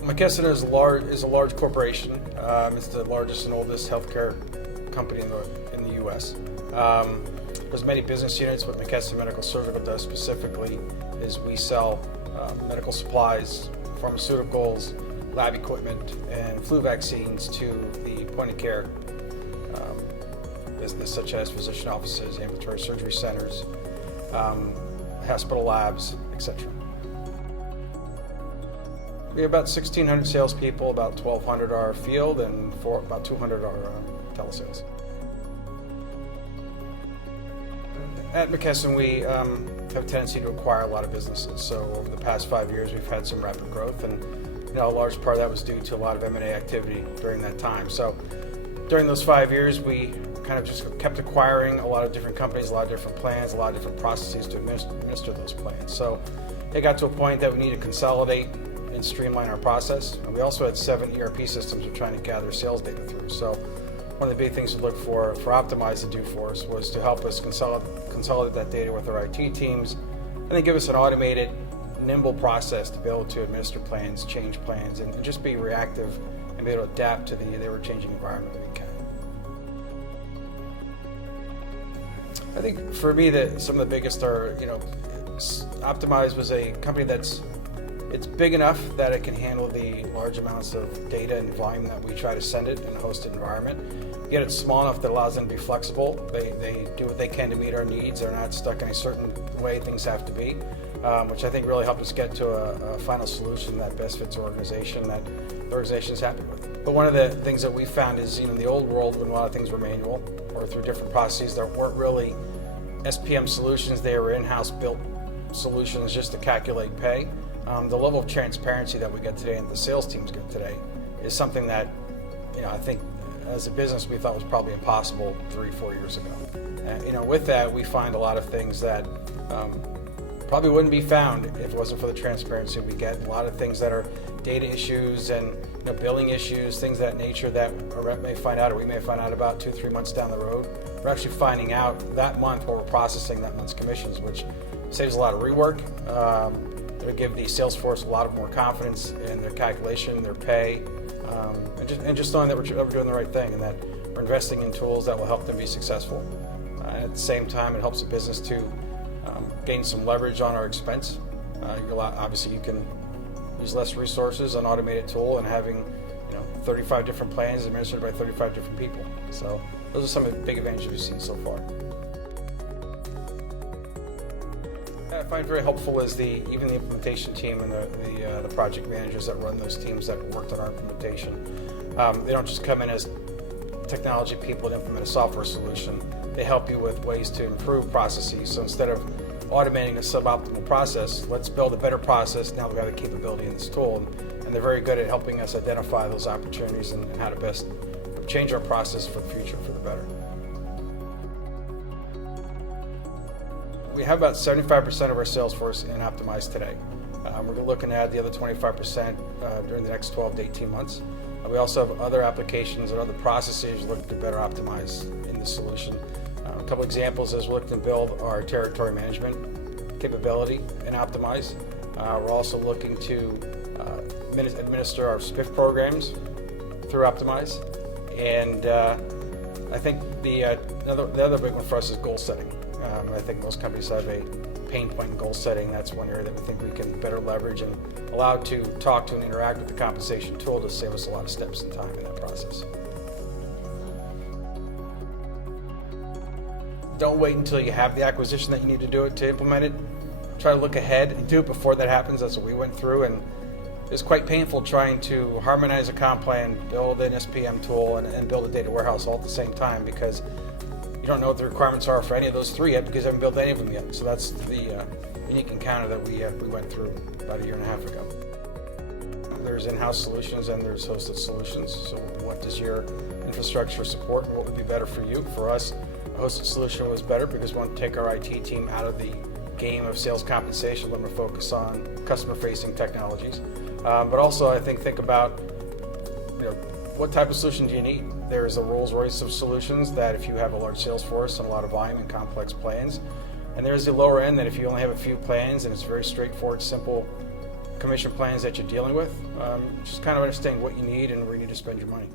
McKesson is a large corporation. It's the largest and oldest healthcare company in the U.S. There's many business units. What McKesson Medical Surgical does specifically is we sell medical supplies, pharmaceuticals, lab equipment, and flu vaccines to the point-of-care business, such as physician offices, ambulatory surgery centers, hospital labs, etc. We have about 1,600 salespeople, about 1,200 are field, and about 200 are telesales. At McKesson, we have a tendency to acquire a lot of businesses. So over the past 5 years, we've had some rapid growth, and a large part of that was due to a lot of M&A activity during that time. So during those 5 years, we kind of just kept acquiring a lot of different companies, a lot of different plans, a lot of different processes to administer those plans. So it got to a point that we needed to consolidate and streamline our process. And we also had 7 ERP systems we're trying to gather sales data through. So one of the big things to look for Optymyze to do for us was to help us consolidate that data with our IT teams, and then give us an automated, nimble process to be able to administer plans, change plans, and just be reactive and be able to adapt to the ever-changing environment that we can. I think for me that some of the biggest are, Optymyze was a company it's big enough that it can handle the large amounts of data and volume that we try to send it in a hosted environment. Yet it's small enough that allows them to be flexible. They do what they can to meet our needs. They're not stuck in a certain way things have to be, which I think really helped us get to a final solution that best fits the organization, that the organization is happy with. But one of the things that we found is, in the old world, when a lot of things were manual or through different processes that weren't really SPM solutions, they were in-house built solutions just to calculate pay. The level of transparency that we get today and the sales teams get today is something that, I think as a business we thought was probably impossible 3-4 years ago. And, with that, we find a lot of things that probably wouldn't be found if it wasn't for the transparency we get. A lot of things that are data issues and billing issues, things of that nature that a rep may find out or we may find out about 2-3 months down the road. We're actually finding out that month while we're processing that month's commissions, which saves a lot of rework. It'll give the sales force a lot of more confidence in their calculation, their pay, and just knowing that we're doing the right thing and that we're investing in tools that will help them be successful. And at the same time, it helps the business to gain some leverage on our expense. Obviously, you can use less resources, an automated tool, and having 35 different plans administered by 35 different people. So those are some of the big advantages we've seen so far. I find very helpful is even the implementation team and the project managers that run those teams that worked on our implementation. They don't just come in as technology people to implement a software solution. They help you with ways to improve processes. So instead of automating a suboptimal process, let's build a better process. Now we've got the capability in this tool, and they're very good at helping us identify those opportunities and how to best change our process for the future for the better. We have about 75% of our sales force in Optymyze today. We're looking to add the other 25% during the next 12 to 18 months. We also have other applications and other processes looking to better optimize in the solution. A couple examples is we're looking to build our territory management capability in Optymyze. We're also looking to administer our SPIF programs through Optymyze. And I think the other big one for us is goal setting. I think most companies have a pain point in goal setting. That's one area that we think we can better leverage and allow to talk to and interact with the compensation tool to save us a lot of steps and time in that process. Don't wait until you have the acquisition that you need to do it to implement it. Try to look ahead and do it before that happens. That's what we went through, and it was quite painful trying to harmonize a comp plan, build an SPM tool, and build a data warehouse all at the same time, because you don't know what the requirements are for any of those three yet because you haven't built any of them yet. So that's the unique encounter that we went through about 1.5 years ago. There's in-house solutions and there's hosted solutions. So what does your infrastructure support and what would be better for you? For us, a hosted solution was better because we want to take our IT team out of the game of sales compensation, let them focus on customer-facing technologies. But also, I think about what type of solution do you need? There's a Rolls Royce of solutions that if you have a large sales force and a lot of volume and complex plans, And there's the lower end that if you only have a few plans and it's very straightforward, simple commission plans that you're dealing with, just kind of understanding what you need and where you need to spend your money.